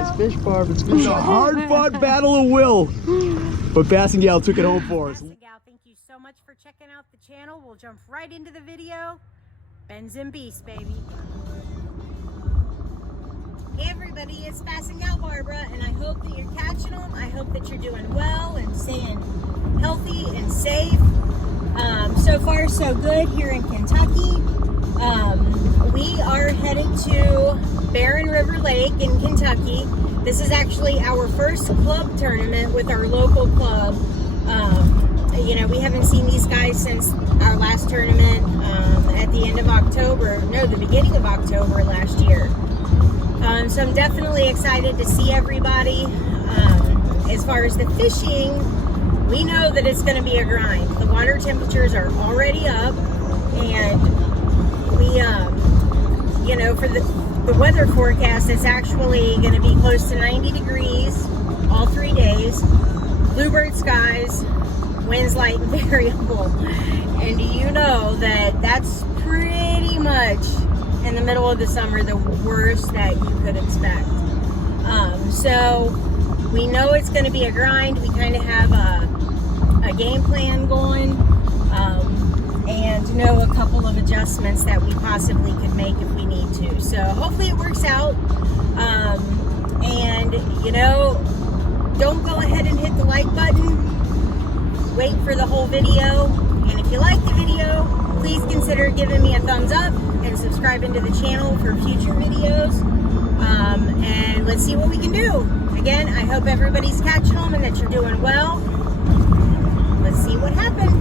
Nice fish, Barb. It's been a hard-fought battle of will, but Bass and Gal took it home for us. Bass and Gal, thank you so much for checking out the channel. We'll jump right into the video. Bends and Beasts, baby. Hey everybody, it's Bass and Gal Barbara, and I hope that you're catching them. I hope that you're doing well and staying healthy and safe. So far, so good here in Kentucky. We are headed to Barren River Lake in Kentucky. This is actually our first club tournament with our local club. You know, we haven't seen these guys since our last tournament at the end of October, no, the beginning of October last year. So I'm definitely excited to see everybody. As far as the fishing, we know that it's going to be a grind. The water temperatures are already up, and we, you know, for the weather forecast, it's actually going to be close to 90 degrees all 3 days. Bluebird skies, winds light and variable. And do you know that that's pretty much in the middle of the summer the worst that you could expect. So we know it's going to be a grind. We kind of have a game plan going, and know a couple of adjustments that we possibly could make if we need to. So hopefully it works out. And you know, don't go ahead and hit the like button. Wait for the whole video. And if you like the video, please consider giving me a thumbs up and subscribing to the channel for future videos. And let's see what we can do. Again, I hope everybody's catching them and that you're doing well. Let's see what happens.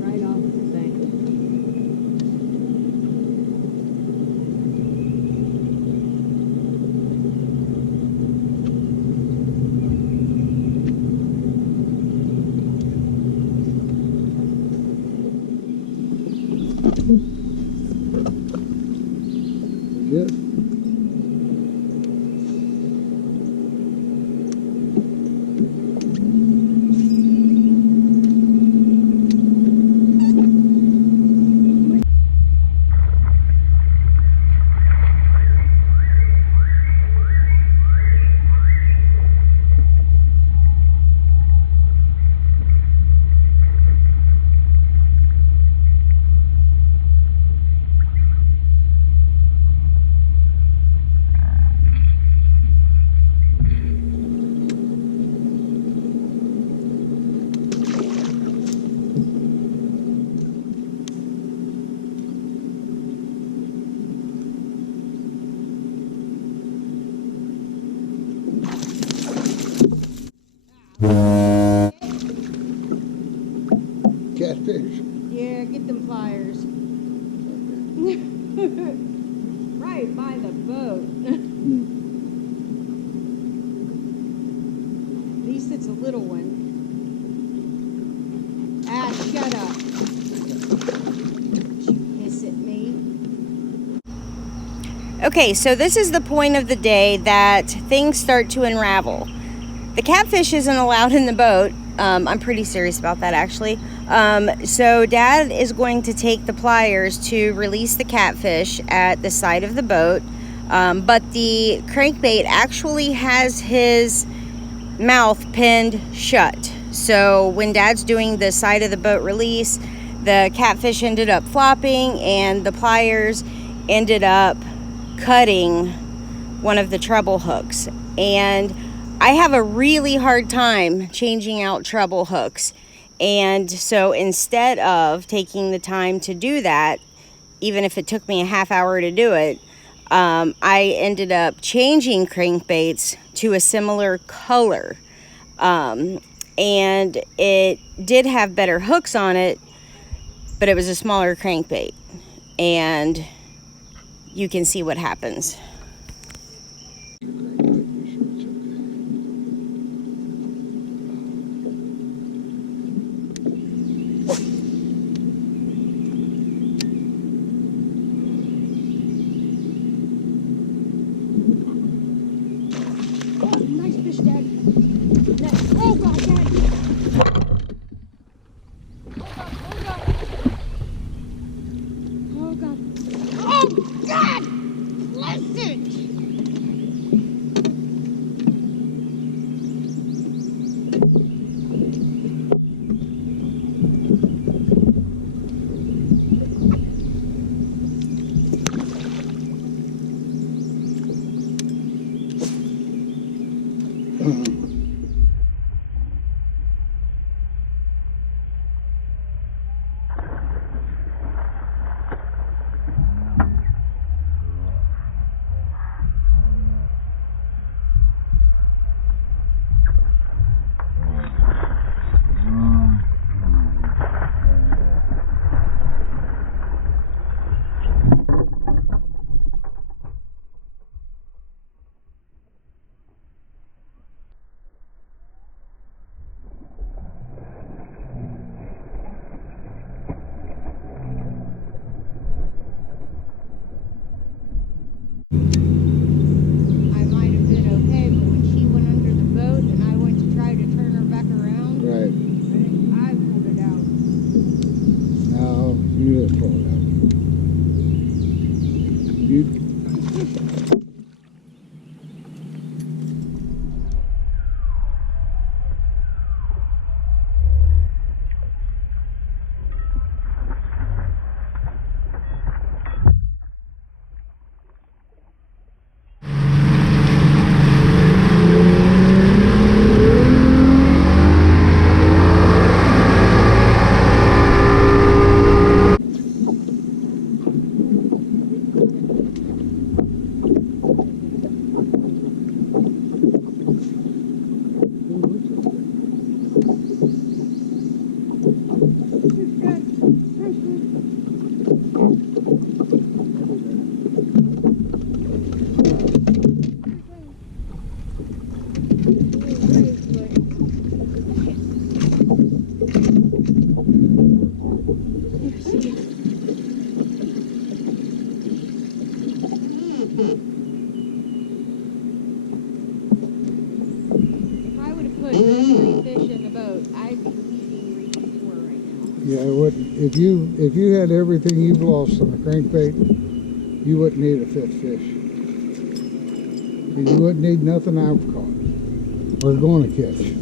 Right off the bank. Good. Catfish. Yeah, get them pliers. Right by the boat. At least it's a little one. Ah, shut up. You hiss at me. Okay, so this is the point of the day that things start to unravel. The catfish isn't allowed in the boat. I'm pretty serious about that, actually. So Dad is going to take the pliers to release the catfish at the side of the boat. But the crankbait actually has his mouth pinned shut. So when Dad's doing the side of the boat release, the catfish ended up flopping and the pliers ended up cutting one of the treble hooks. And I have a really hard time changing out treble hooks. And so instead of taking the time to do that, even if it took me a half hour to do it, I ended up changing crankbaits to a similar color. And it did have better hooks on it, but it was a smaller crankbait. And you can see what happens. Dad. No. Oh, God, Dad. Oh, God. Oh, God. Listen. Yeah, it wouldn't. If you had everything you've lost on a crankbait, you wouldn't need a fit fish. And you wouldn't need nothing I've caught or going to catch.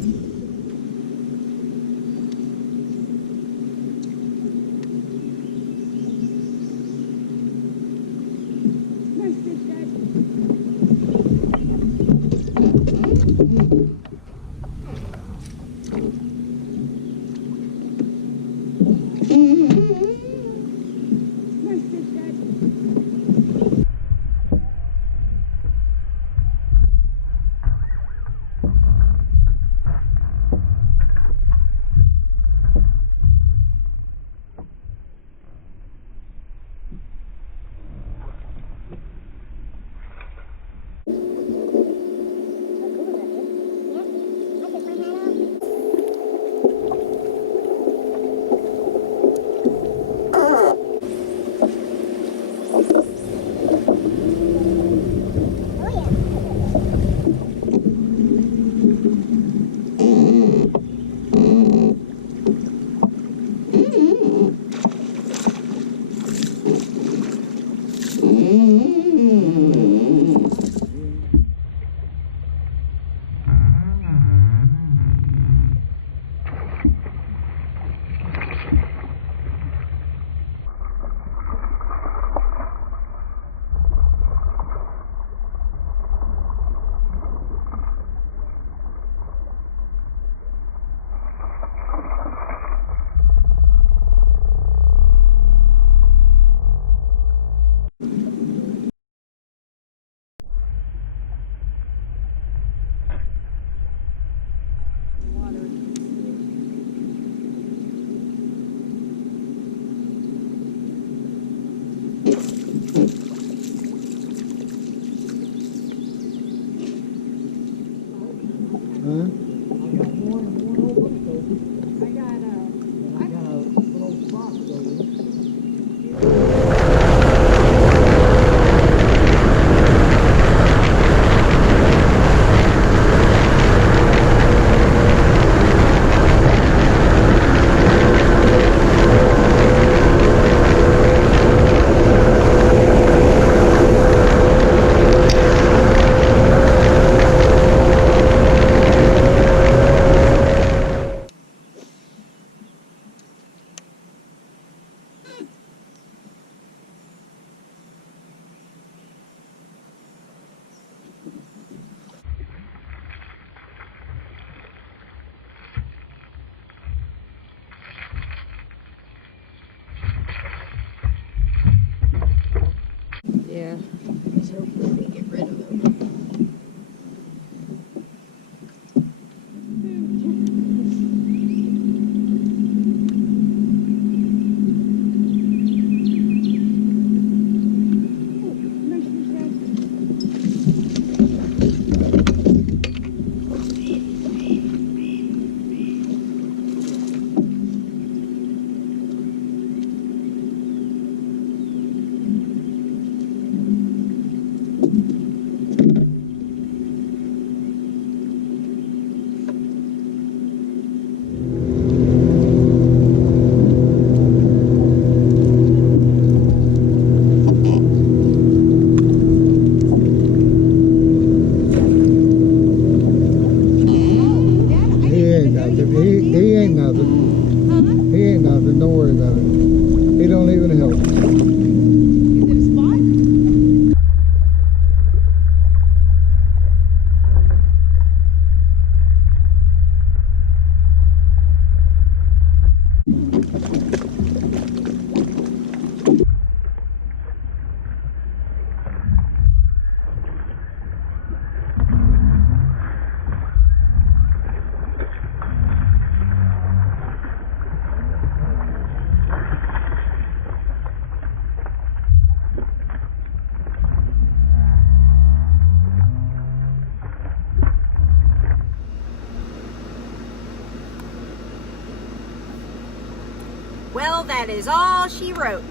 well, that is all she wrote.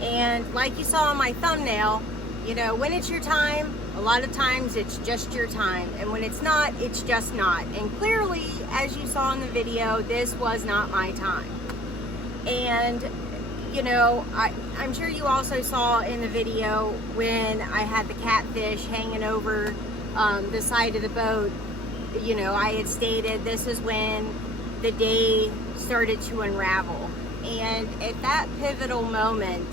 And like you saw on my thumbnail, you know, when it's your time, a lot of times it's just your time. And when it's not, it's just not. And clearly, as you saw in the video, this was not my time. And, you know, I'm sure you also saw in the video when I had the catfish hanging over the side of the boat, you know, I had stated this is when the day started to unravel. And at that pivotal moment,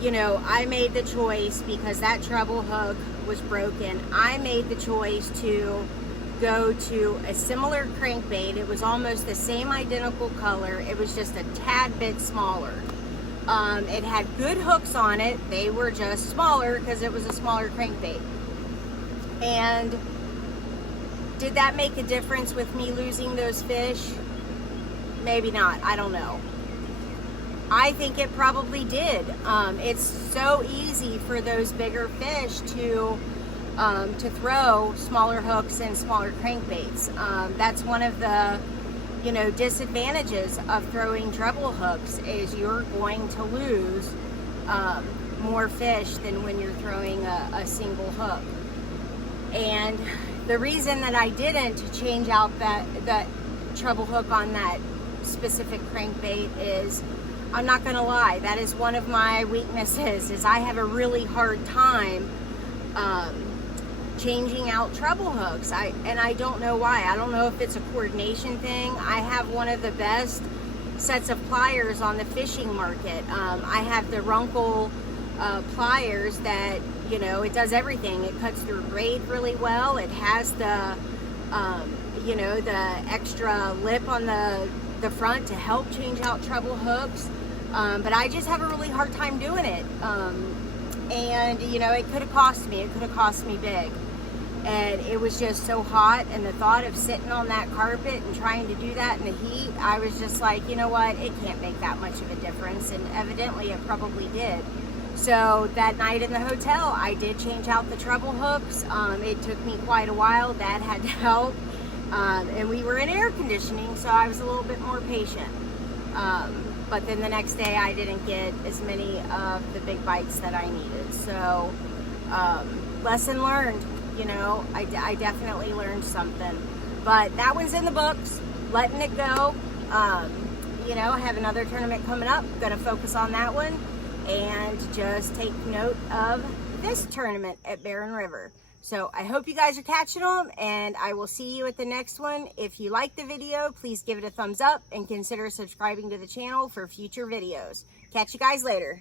you know, I made the choice, because that treble hook was broken, I made the choice to go to a similar crankbait. It was almost the same identical color. It was just a tad bit smaller. It had good hooks on it. They were just smaller because it was a smaller crankbait. And did that make a difference with me losing those fish? Maybe not. I don't know. I think it probably did. It's so easy for those bigger fish to throw smaller hooks and smaller crankbaits. That's one of the, you know, disadvantages of throwing treble hooks, is you're going to lose more fish than when you're throwing a single hook. And the reason that I didn't change out that treble hook on that specific crankbait is, I'm not gonna lie, that is one of my weaknesses, is I have a really hard time changing out treble hooks. And I don't know why. I don't know if it's a coordination thing. I have one of the best sets of pliers on the fishing market. I have the Runkle pliers that, you know, it does everything. It cuts through braid really well. It has the, you know, the extra lip on the front to help change out treble hooks. But I just have a really hard time doing it. And, you know, it could have cost me. It could have cost me big. And it was just so hot. And the thought of sitting on that carpet and trying to do that in the heat, I was just like, you know what? It can't make that much of a difference. And evidently it probably did. So that night in the hotel, I did change out the treble hooks. It took me quite a while. Dad had to help. And we were in air conditioning, so I was a little bit more patient. But then the next day I didn't get as many of the big bites that I needed. So lesson learned, you know, I definitely learned something. But that one's in the books, letting it go. You know, I have another tournament coming up, gonna focus on that one, and just take note of this tournament at Barren River. So I hope you guys are catching them, and I will see you at the next one. If you like the video, please give it a thumbs up and consider subscribing to the channel for future videos. Catch you guys later.